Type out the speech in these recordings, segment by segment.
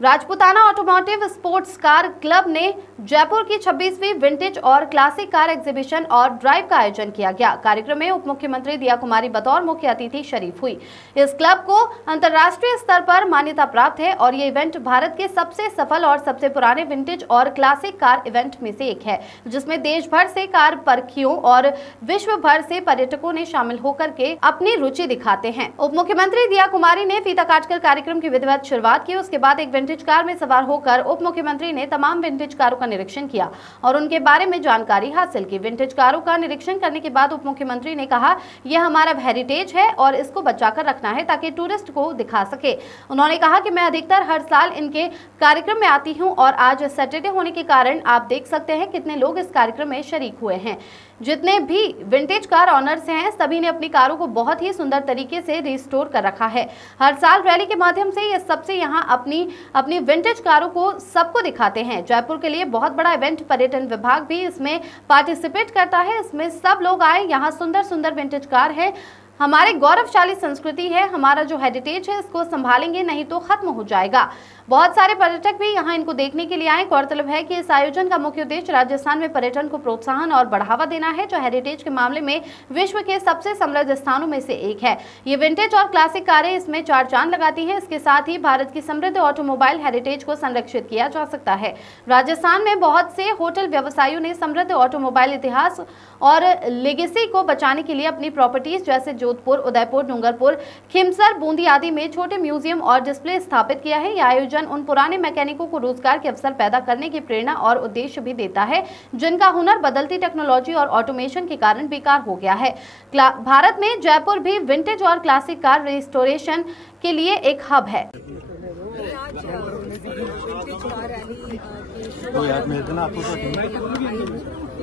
Rajputana automotive sports car club ने जयपुर की 26वीं vintage और क्लासिक कार एग्जीबिशन और ड्राइव का आयोजन किया गया। कार्यक्रम में उप मुख्यमंत्री दिया कुमारी बतौर मुख्य अतिथि शरीफ हुई। इस क्लब को अंतर्राष्ट्रीय स्तर पर मान्यता प्राप्त है और ये इवेंट भारत के सबसे सफल और सबसे पुराने विंटेज और क्लासिक कार इवेंट में से एक है, जिसमें देश भर से कार परखियों और विश्व भर से पर्यटकों ने शामिल होकर के अपनी रुचि दिखाते हैं। उप मुख्यमंत्री दिया कुमारी ने फीता काटकर कार्यक्रम की विधिवत शुरुआत की। उसके बाद एक विंटेज कार में सवार होकर उप मुख्यमंत्री ने तमाम विंटेज कारों का निरीक्षण किया और उनके बारे में जानकारी हासिल की। विंटेज कारों का निरीक्षण करने के बाद उप मुख्यमंत्री ने कहा, यह हमारा हेरिटेज है और इसको बचाकर रखना है ताकि टूरिस्ट को दिखा सके। उन्होंने कहा कि मैं अधिकतर हर साल इनके कार्यक्रम में आती हूं और आज सैटरडे होने के कारण आप देख सकते हैं कितने लोग इस कार्यक्रम में शरीक हुए हैं। जितने भी विंटेज कार ऑनर्स हैं सभी ने अपनी कारों को बहुत ही सुंदर तरीके से रिस्टोर कर रखा है। हर साल रैली के माध्यम से ये सबसे यहाँ अपनी विंटेज कारों को सबको दिखाते हैं। जयपुर के लिए बहुत बड़ा इवेंट, पर्यटन विभाग भी इसमें पार्टिसिपेट करता है। इसमें सब लोग आए, यहाँ सुंदर सुंदर विंटेज कार है। हमारे गौरवशाली संस्कृति है, हमारा जो हेरिटेज है इसको संभालेंगे नहीं तो खत्म हो जाएगा। बहुत सारे पर्यटक भी यहाँ इनको देखने के लिए आए। गौरतलब है कि इस आयोजन का मुख्य उद्देश्य राजस्थान में पर्यटन को प्रोत्साहन और बढ़ावा देना है, जो हेरिटेज के मामले में विश्व के सबसे समृद्ध स्थानों में से एक है। ये विंटेज और क्लासिक कारें इसमें चार चांद लगाती हैं। इसके साथ ही भारत की समृद्ध ऑटोमोबाइल हेरिटेज को संरक्षित किया जा सकता है। राजस्थान में बहुत से होटल व्यवसायियों ने समृद्ध ऑटोमोबाइल इतिहास और लेगेसी को बचाने के लिए अपनी प्रॉपर्टीज जैसे जोधपुर, उदयपुर, डूंगरपुर, खिमसर, बूंदी आदि में छोटे म्यूजियम और डिस्प्ले स्थापित किया है। यह आयोजन उन पुराने मैकेनिकों को रोजगार के अवसर पैदा करने की प्रेरणा और उद्देश्य भी देता है, जिनका हुनर बदलती टेक्नोलॉजी और ऑटोमेशन के कारण बेकार हो गया है। भारत में जयपुर भी विंटेज और क्लासिक कार रिस्टोरेशन के लिए एक हब है।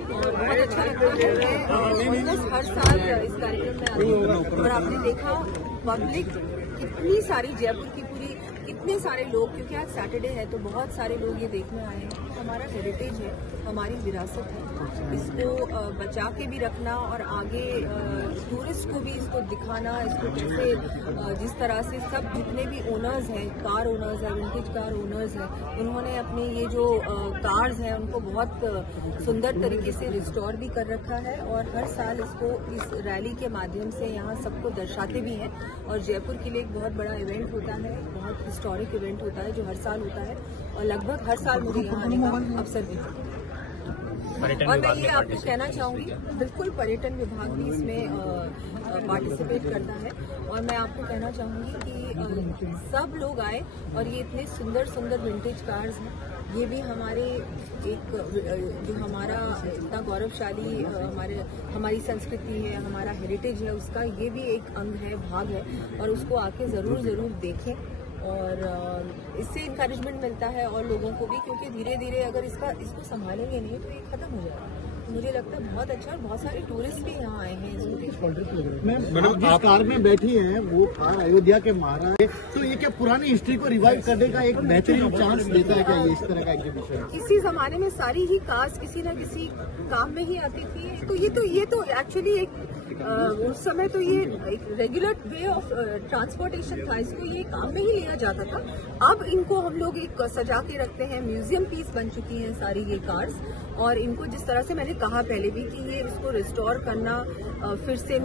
बहुत अच्छा लगता है। हर साल इस कार्यक्रम में आती हूँ और आपने देखा पब्लिक कितनी सारी, जयपुर की पूरी इतने सारे लोग, क्योंकि आज सैटरडे है तो बहुत सारे लोग ये देखने आए हैं। हमारा हेरिटेज है, हमारी विरासत है, इसको बचा के भी रखना और आगे टूरिस्ट को भी इसको दिखाना। इसको कैसे जिस तरह से सब जितने भी ओनर्स हैं, कार ओनर्स हैं, विंटेज कार ओनर्स हैं, उन्होंने अपने ये जो कार्स हैं उनको बहुत सुंदर तरीके से रिस्टोर भी कर रखा है और हर साल इसको इस रैली के माध्यम से यहाँ सबको दर्शाते भी हैं। और जयपुर के लिए एक बहुत बड़ा इवेंट होता है, बहुत हिस्टोरिक इवेंट होता है जो हर साल होता है और लगभग हर साल मुझे यहाँ आने का अवसर मिलता है। और मैं ये आपको कहना चाहूंगी, बिल्कुल पर्यटन विभाग भी इसमें पार्टिसिपेट करता है और मैं आपको कहना चाहूंगी कि सब लोग आए और ये इतने सुंदर सुंदर विंटेज कार्स हैं। ये भी हमारे एक जो हमारा इतना गौरवशाली हमारी संस्कृति है, हमारा हेरिटेज है, उसका ये भी एक अंग है, भाग है और उसको आके जरूर देखें और इससे इंकरेजमेंट मिलता है और लोगों को भी, क्योंकि धीरे धीरे अगर इसको संभालेंगे नहीं तो ये खत्म हो जाएगा। मुझे लगता है बहुत अच्छा, और बहुत सारे टूरिस्ट भी यहाँ आए हैं। मैडम, जिस कार में बैठी हैं वो कार अयोध्या के महाराज है, तो ये क्या पुरानी हिस्ट्री को रिवाइव करने का एक बेहतरीन चांस देता है क्या ये इस तरह का एग्जीबिशन? किसी जमाने में सारी ही कार्स किसी न किसी काम में ही आती थी, तो ये तो एक्चुअली एक उस समय तो ये एक रेगुलर वे ऑफ ट्रांसपोर्टेशन था, इसको ये काम में ही लिया जाता था। अब इनको हम लोग एक सजा के रखते हैं, म्यूजियम पीस बन चुकी हैं सारी ये कार्स और इनको जिस तरह से मैंने कहा पहले भी कि ये इसको रिस्टोर करना, फिर से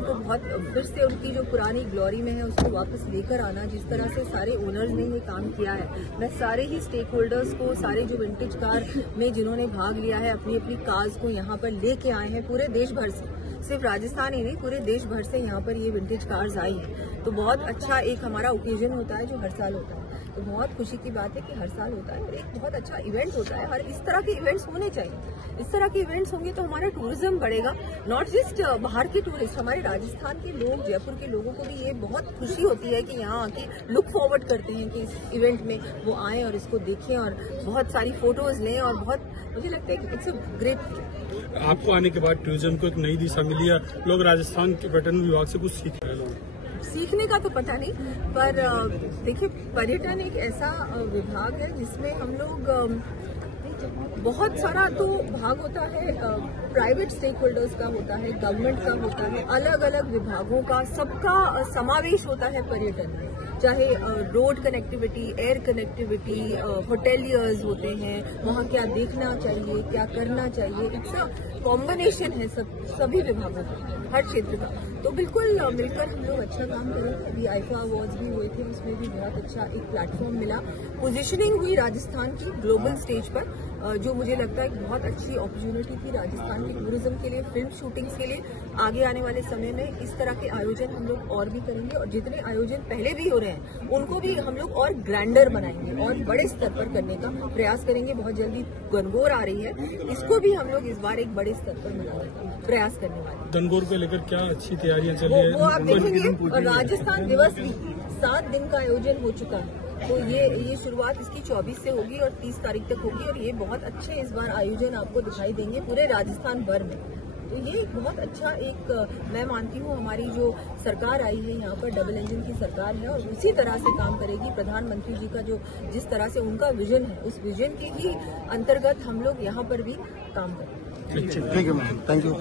उनकी जो पुरानी ग्लोरी में है उसको वापस लेकर आना, जिस तरह से सारे ओनर्स ने ये काम किया है। मैं सारे ही स्टेक होल्डर्स को, सारे जो विंटेज कार में जिन्होंने भाग लिया है, अपनी अपनी कार्स को यहाँ पर लेके आए हैं पूरे देश भर से, सिर्फ राजस्थान ही नहीं पूरे देश भर से यहाँ पर ये विंटेज कार्स आई हैं। तो बहुत अच्छा एक हमारा ओकेजन होता है जो हर साल होता है, तो बहुत खुशी की बात है कि हर साल होता है और एक बहुत अच्छा इवेंट होता है। और इस तरह के इवेंट्स होने चाहिए। इस तरह के इवेंट्स होंगे तो हमारा टूरिज्म बढ़ेगा, नॉट जस्ट बाहर के टूरिस्ट, हमारे राजस्थान के लोग, जयपुर के लोगों को भी ये बहुत खुशी होती है कि यहाँ आके लुक फॉरवर्ड करते हैं कि इस इवेंट में वो आएँ और इसको देखें और बहुत सारी फोटोज लें और बहुत, मुझे लगता है कि इट्स अ ग्रेट। आपको आने के बाद टूरिज्म को एक नई दिशा मिली है, लोग राजस्थान के पर्यटन विभाग से कुछ सीख रहे हैं। लोग सीखने का तो पता नहीं, पर देखिए पर्यटन एक ऐसा विभाग है जिसमें हम लोग बहुत सारा तो भाग होता है, प्राइवेट स्टेक होल्डर्स का होता है, गवर्नमेंट का होता है, अलग अलग विभागों का, सबका समावेश होता है पर्यटन में। चाहे road connectivity, air connectivity, hoteliers होते हैं, वहाँ क्या देखना चाहिए, क्या करना चाहिए, इतना कॉम्बिनेशन है सभी विभागों का, हर क्षेत्र का। तो बिल्कुल मिलकर हम लोग अच्छा काम करेंगे। अभी आईफा अवार्ड्स भी हुए थे, उसमें भी बहुत अच्छा एक प्लेटफॉर्म मिला, पोजीशनिंग हुई राजस्थान की ग्लोबल स्टेज पर, जो मुझे लगता है एक बहुत अच्छी अपॉर्चुनिटी थी राजस्थान के टूरिज्म के लिए, फिल्म शूटिंग्स के लिए। आगे आने वाले समय में इस तरह के आयोजन हम लोग और भी करेंगे, और जितने आयोजन पहले भी हो रहे हैं उनको भी हम लोग और ग्रैंडर बनाएंगे और बड़े स्तर पर करने का प्रयास करेंगे। बहुत जल्दी गणगौर आ रही है, इसको भी हम लोग इस बार एक बड़े स्तर पर मनाने का प्रयास करने वाले हैं। गणगौर को लेकर क्या अच्छी तैयारियां चल रही है? वो आप देखेंगे, और राजस्थान दिवस भी 7 दिन का आयोजन हो चुका है, तो ये शुरुआत इसकी 24 से होगी और 30 तारीख तक होगी, और ये बहुत अच्छे इस बार आयोजन आपको दिखाई देंगे पूरे राजस्थान भर में। तो ये एक बहुत अच्छा मैं मानती हूँ हमारी जो सरकार आई है यहाँ पर डबल इंजन की सरकार है, और उसी तरह से काम करेगी। प्रधानमंत्री जी का जो जिस तरह से उनका विजन है, उस विजन के ही अंतर्गत हम लोग यहाँ पर भी काम करेंगे। Thank you ma'am, thank you.